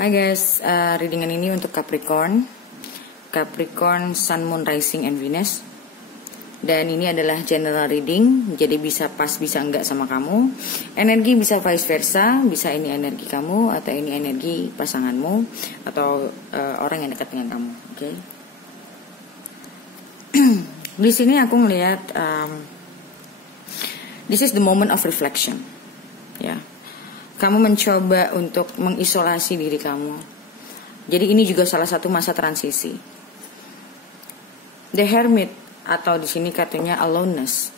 Hai guys, readingan ini untuk Capricorn Sun, Moon, Rising, and Venus. Dan ini adalah general reading, jadi bisa pas bisa enggak sama kamu. Energi bisa vice versa, bisa ini energi kamu atau ini energi pasanganmu atau orang yang dekat dengan kamu. Oke. Di sini aku ngelihat this is the moment of reflection. Ya. Kamu mencoba untuk mengisolasi diri kamu. Jadi ini juga salah satu masa transisi. The Hermit atau di sini katanya aloneness.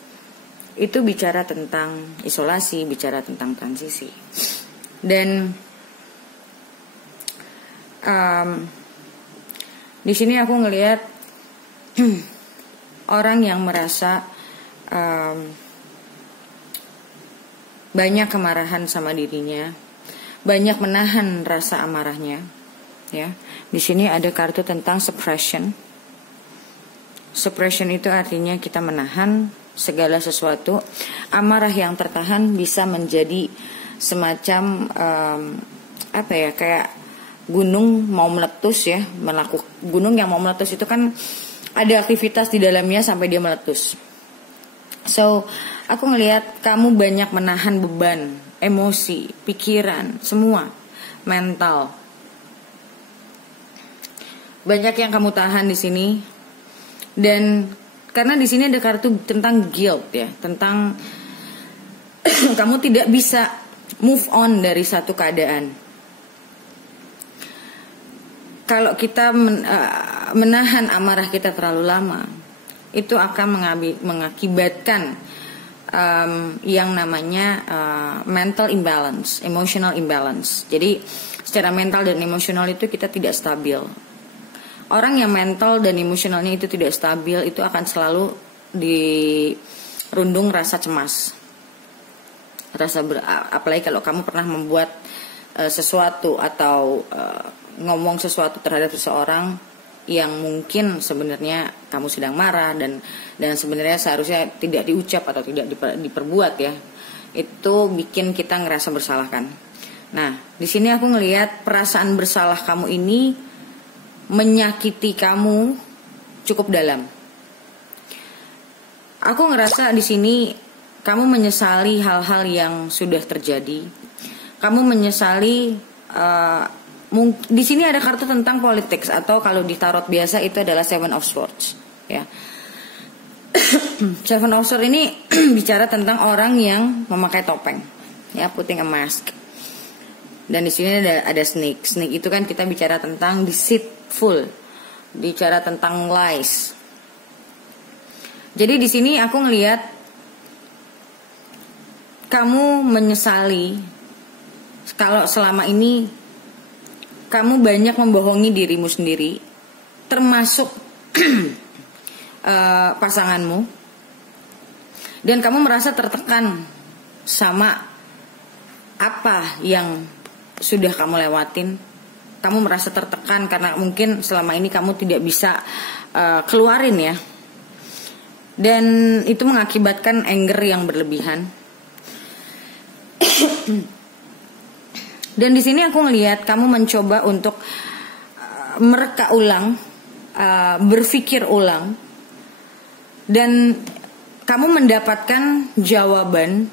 Itu bicara tentang isolasi, bicara tentang transisi. Dan di sini aku ngelihat orang yang merasa banyak kemarahan sama dirinya, banyak menahan rasa amarahnya. Ya, di sini ada kartu tentang suppression. Suppression itu artinya kita menahan segala sesuatu. Amarah yang tertahan bisa menjadi semacam kayak gunung mau meletus ya. Gunung yang mau meletus itu kan ada aktivitas di dalamnya sampai dia meletus. So, aku ngelihat kamu banyak menahan beban, emosi, pikiran, semua, mental. Banyak yang kamu tahan di sini. Dan karena di sini ada kartu tentang guilt ya, tentang kamu tidak bisa move on dari satu keadaan. Kalau kita menahan amarah kita terlalu lama, itu akan mengakibatkan yang namanya mental imbalance, emotional imbalance. Jadi secara mental dan emosional itu kita tidak stabil. Orang yang mental dan emosionalnya itu tidak stabil itu akan selalu dirundung rasa cemas. Apalagi kalau kamu pernah membuat sesuatu atau ngomong sesuatu terhadap seseorang yang mungkin sebenarnya kamu sedang marah dan sebenarnya seharusnya tidak diucap atau tidak diperbuat ya, itu bikin kita ngerasa bersalah kan. Nah, di sini aku ngelihat perasaan bersalah kamu ini menyakiti kamu cukup dalam. Aku ngerasa di sini kamu menyesali hal-hal yang sudah terjadi. Kamu menyesali di sini ada kartu tentang politics atau kalau di tarot biasa itu adalah Seven of Swords ya. Seven of Swords ini bicara tentang orang yang memakai topeng ya, putting a mask. Dan di sini ada snake. Snake itu kan kita bicara tentang deceitful, bicara tentang lies. Jadi di sini aku ngelihat kamu menyesali kalau selama ini kamu banyak membohongi dirimu sendiri, termasuk pasanganmu, dan kamu merasa tertekan sama apa yang sudah kamu lewatin. Kamu merasa tertekan karena mungkin selama ini kamu tidak bisa keluarin ya, dan itu mengakibatkan anger yang berlebihan. Dan di sini aku ngelihat kamu mencoba untuk mereka ulang, berpikir ulang, dan kamu mendapatkan jawaban.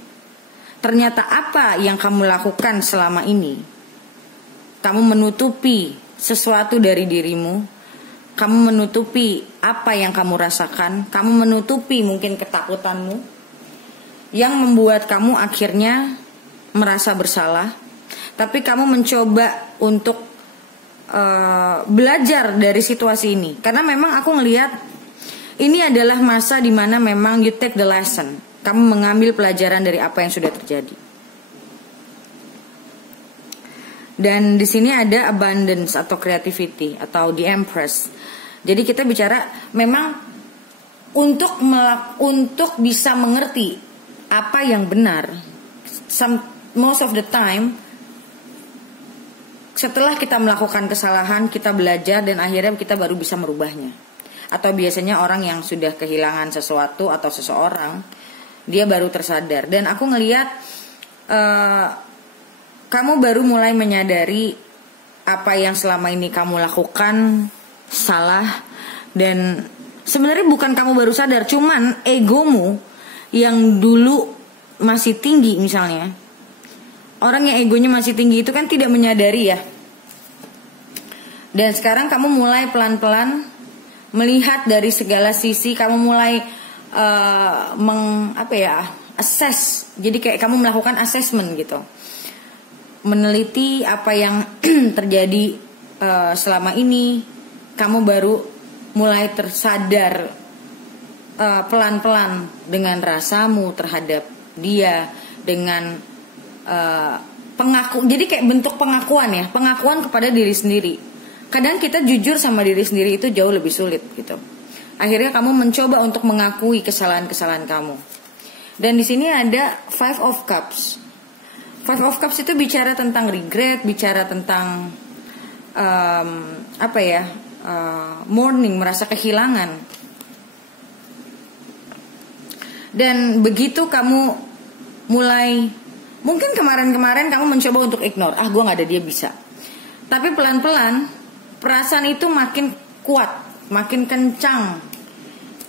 Ternyata apa yang kamu lakukan selama ini, kamu menutupi sesuatu dari dirimu, kamu menutupi apa yang kamu rasakan, kamu menutupi mungkin ketakutanmu, yang membuat kamu akhirnya merasa bersalah. Tapi kamu mencoba untuk belajar dari situasi ini. Karena memang aku ngelihat ini adalah masa dimana memang you take the lesson. Kamu mengambil pelajaran dari apa yang sudah terjadi. Dan di sini ada abundance atau creativity atau the empress. Jadi kita bicara memang untuk bisa mengerti apa yang benar. Most of the time, setelah kita melakukan kesalahan, kita belajar dan akhirnya kita baru bisa merubahnya. Atau biasanya orang yang sudah kehilangan sesuatu atau seseorang, dia baru tersadar. Dan aku ngelihat kamu baru mulai menyadari apa yang selama ini kamu lakukan salah, dan sebenarnya bukan kamu baru sadar, cuman egomu yang dulu masih tinggi misalnya. Orang yang egonya masih tinggi itu kan tidak menyadari ya. Dan sekarang kamu mulai pelan-pelan melihat dari segala sisi, kamu mulai assess. Jadi kayak kamu melakukan assessment gitu. Meneliti apa yang terjadi selama ini. Kamu baru mulai tersadar pelan-pelan dengan rasamu terhadap dia, dengan jadi kayak bentuk pengakuan ya, pengakuan kepada diri sendiri. Kadang kita jujur sama diri sendiri itu jauh lebih sulit gitu. Akhirnya kamu mencoba untuk mengakui kesalahan-kesalahan kamu. Dan di sini ada Five of Cups. Five of Cups itu bicara tentang regret, bicara tentang mourning, merasa kehilangan. Dan begitu kamu mulai, mungkin kemarin-kemarin kamu mencoba untuk ignore, gue gak ada dia bisa. Tapi pelan-pelan perasaan itu makin kuat, makin kencang,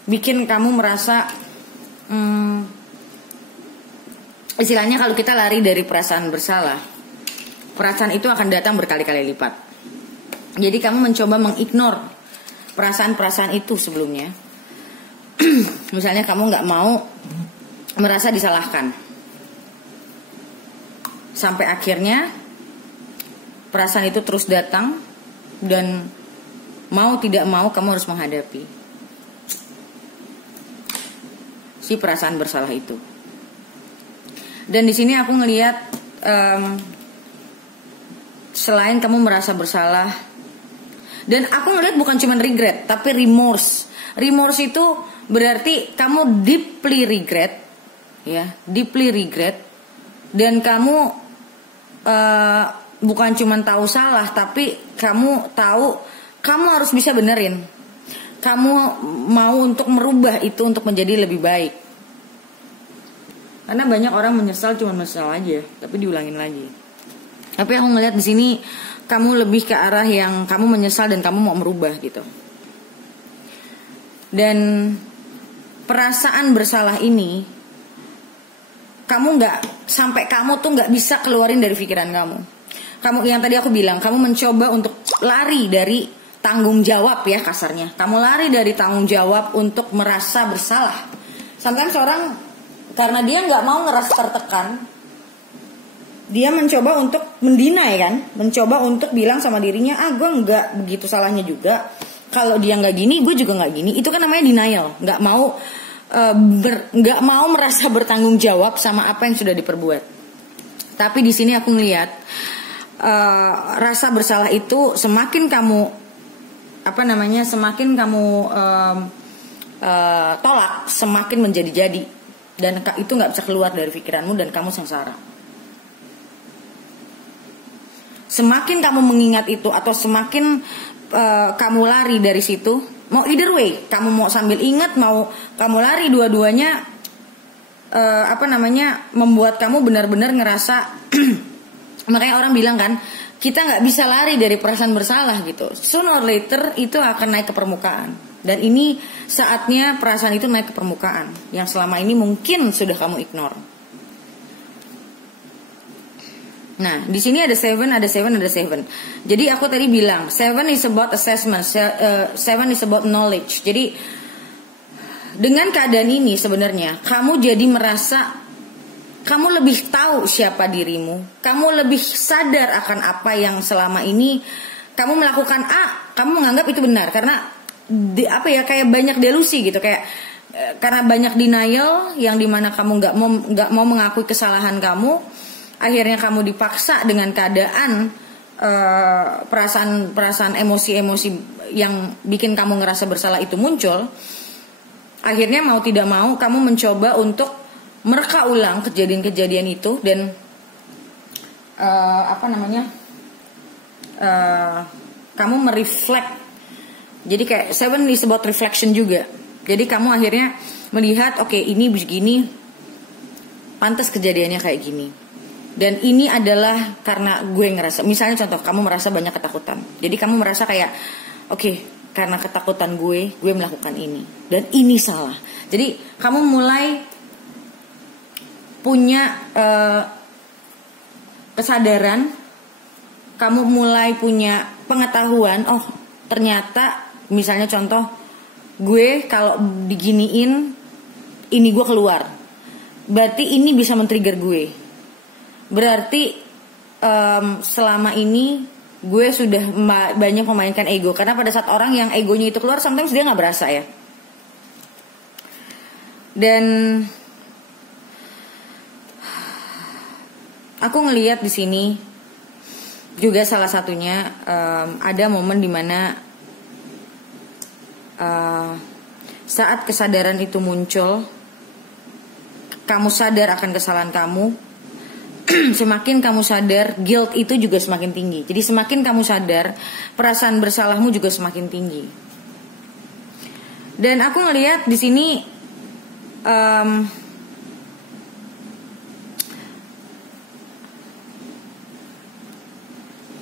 bikin kamu merasa istilahnya kalau kita lari dari perasaan bersalah, perasaan itu akan datang berkali-kali lipat. Jadi kamu mencoba mengignore perasaan-perasaan itu sebelumnya. Misalnya kamu gak mau merasa disalahkan, sampai akhirnya perasaan itu terus datang, dan mau tidak mau kamu harus menghadapi si perasaan bersalah itu. Dan di sini aku ngelihat selain kamu merasa bersalah, dan aku ngelihat bukan cuma regret tapi remorse. Remorse itu berarti kamu deeply regret, ya, deeply regret, dan kamu bukan cuma tahu salah, tapi kamu tahu kamu harus bisa benerin. Kamu mau untuk merubah itu untuk menjadi lebih baik. Karena banyak orang menyesal cuma menyesal aja, tapi diulangin lagi. Tapi aku ngeliat di sini kamu lebih ke arah yang kamu menyesal dan kamu mau merubah gitu. Dan perasaan bersalah ini kamu kamu tuh nggak bisa keluarin dari pikiran kamu. Kamu yang tadi aku bilang, kamu mencoba untuk lari dari tanggung jawab ya kasarnya. Kamu lari dari tanggung jawab untuk merasa bersalah. Sometimes orang karena dia nggak mau ngerasa tertekan, dia mencoba untuk mendinai kan, mencoba untuk bilang sama dirinya, gue nggak begitu salahnya juga. Kalau dia nggak gini, gue juga nggak gini. Itu kan namanya denial, nggak mau merasa bertanggung jawab sama apa yang sudah diperbuat. Tapi di sini aku ngelihat rasa bersalah itu semakin kamu tolak, semakin menjadi-jadi, dan itu nggak bisa keluar dari pikiranmu dan kamu sengsara. Semakin kamu mengingat itu atau semakin kamu lari dari situ, mau either way, kamu mau sambil ingat, mau kamu lari, dua-duanya membuat kamu benar-benar ngerasa makanya orang bilang kan, kita nggak bisa lari dari perasaan bersalah gitu. Sooner or later itu akan naik ke permukaan, dan ini saatnya perasaan itu naik ke permukaan yang selama ini mungkin sudah kamu ignore. Nah, di sini ada 7. Jadi aku tadi bilang 7 is about assessment, 7 is about knowledge. Jadi dengan keadaan ini sebenarnya kamu jadi merasa kamu lebih tahu siapa dirimu, kamu lebih sadar akan apa yang selama ini kamu melakukan kamu menganggap itu benar karena kayak banyak delusi gitu, kayak karena banyak denial yang dimana kamu nggak mau mengakui kesalahan kamu. Akhirnya kamu dipaksa dengan keadaan perasaan emosi-emosi yang bikin kamu ngerasa bersalah itu muncul. Akhirnya mau tidak mau kamu mencoba untuk mereka ulang kejadian-kejadian itu dan kamu mereflect. Jadi kayak 7 is about reflection juga. Jadi kamu akhirnya melihat, oke, ini begini, pantas kejadiannya kayak gini. Dan ini adalah karena gue ngerasa, misalnya contoh, kamu merasa banyak ketakutan. Jadi kamu merasa kayak, oke, karena ketakutan gue melakukan ini. Dan ini salah. Jadi kamu mulai punya kesadaran, kamu mulai punya pengetahuan, oh ternyata misalnya contoh, gue kalau diginiin, ini gue keluar. Berarti ini bisa men-trigger gue. Berarti selama ini gue sudah banyak memainkan ego. Karena pada saat orang yang egonya itu keluar, sometimes dia gak berasa ya. Dan aku ngelihat di sini juga salah satunya ada momen dimana saat kesadaran itu muncul, kamu sadar akan kesalahan kamu, semakin kamu sadar, guilt itu juga semakin tinggi. Jadi semakin kamu sadar, perasaan bersalahmu juga semakin tinggi. Dan aku ngelihat di sini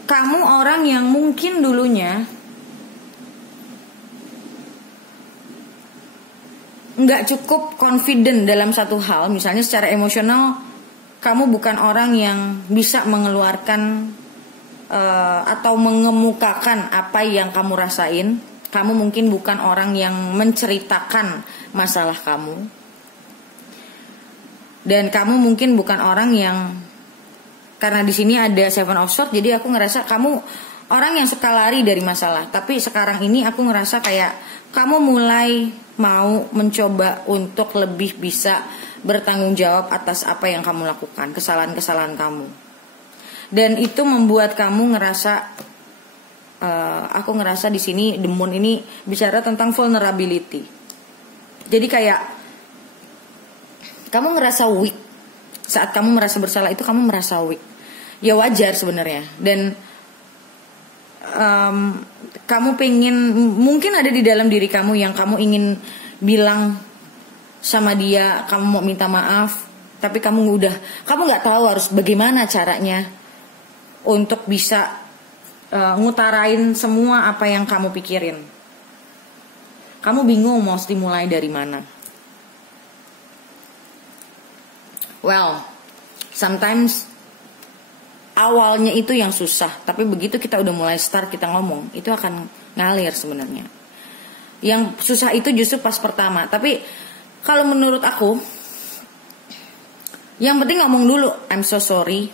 kamu orang yang mungkin dulunya nggak cukup confident dalam satu hal, misalnya secara emosional, kamu bukan orang yang bisa mengeluarkan atau mengemukakan apa yang kamu rasain. Kamu mungkin bukan orang yang menceritakan masalah kamu. Dan kamu mungkin bukan orang yang, karena di sini ada Seven of Swords, jadi aku ngerasa kamu orang yang suka lari dari masalah. Tapi sekarang ini aku ngerasa kayak kamu mulai mau mencoba untuk lebih bisa bertanggung jawab atas apa yang kamu lakukan, kesalahan-kesalahan kamu. Dan itu membuat kamu ngerasa, aku ngerasa di sini The Moon ini bicara tentang vulnerability. Jadi kayak kamu ngerasa weak. Saat kamu merasa bersalah itu kamu merasa weak. Ya wajar sebenarnya. Dan kamu pengen, mungkin ada di dalam diri kamu yang kamu ingin bilang sama dia, kamu mau minta maaf, tapi kamu nggak tahu harus bagaimana caranya untuk bisa ngutarain semua apa yang kamu pikirin. Kamu bingung mau mulai dari mana. Well, sometimes awalnya itu yang susah, tapi begitu kita udah mulai start kita ngomong, itu akan ngalir sebenarnya. Yang susah itu justru pas pertama. Tapi kalau menurut aku, yang penting ngomong dulu, I'm so sorry,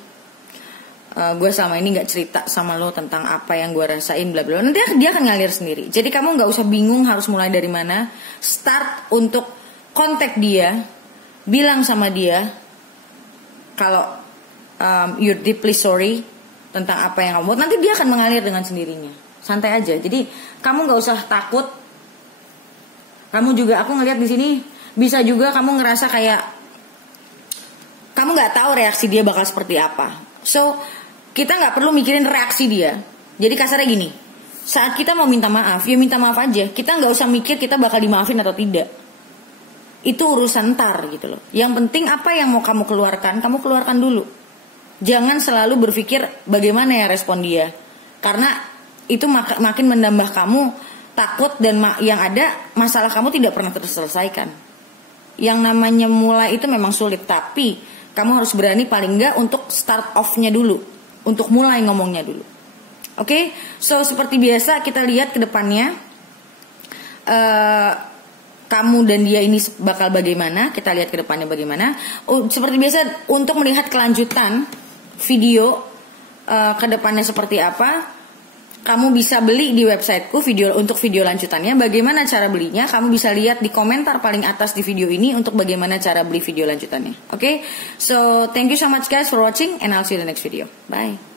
gue selama ini gak cerita sama lo tentang apa yang gue rasain, bla bla. Nanti dia akan ngalir sendiri. Jadi kamu gak usah bingung harus mulai dari mana. Start untuk kontak dia, bilang sama dia kalau you're deeply sorry tentang apa yang kamu buat. Nanti dia akan mengalir dengan sendirinya. Santai aja. Jadi kamu nggak usah takut. Kamu juga, aku ngelihat di sini bisa juga kamu ngerasa kayak kamu nggak tahu reaksi dia bakal seperti apa. So kita nggak perlu mikirin reaksi dia. Jadi kasarnya gini, saat kita mau minta maaf, ya minta maaf aja. Kita nggak usah mikir kita bakal dimaafin atau tidak. Itu urusan ntar gitu loh. Yang penting apa yang mau kamu keluarkan dulu. Jangan selalu berpikir bagaimana ya respon dia. Karena itu makin menambah kamu takut, dan yang ada masalah kamu tidak pernah terselesaikan. Yang namanya mulai itu memang sulit, tapi kamu harus berani paling enggak untuk start off-nya dulu, untuk mulai ngomongnya dulu. Oke? So seperti biasa kita lihat ke depannya kamu dan dia ini bakal bagaimana. Kita lihat ke depannya bagaimana. Seperti biasa untuk melihat kelanjutan video ke depannya seperti apa, kamu bisa beli di websiteku untuk video lanjutannya. Bagaimana cara belinya? Kamu bisa lihat di komentar paling atas di video ini untuk bagaimana cara beli video lanjutannya. Oke? So thank you so much guys for watching, and I'll see you in the next video. Bye.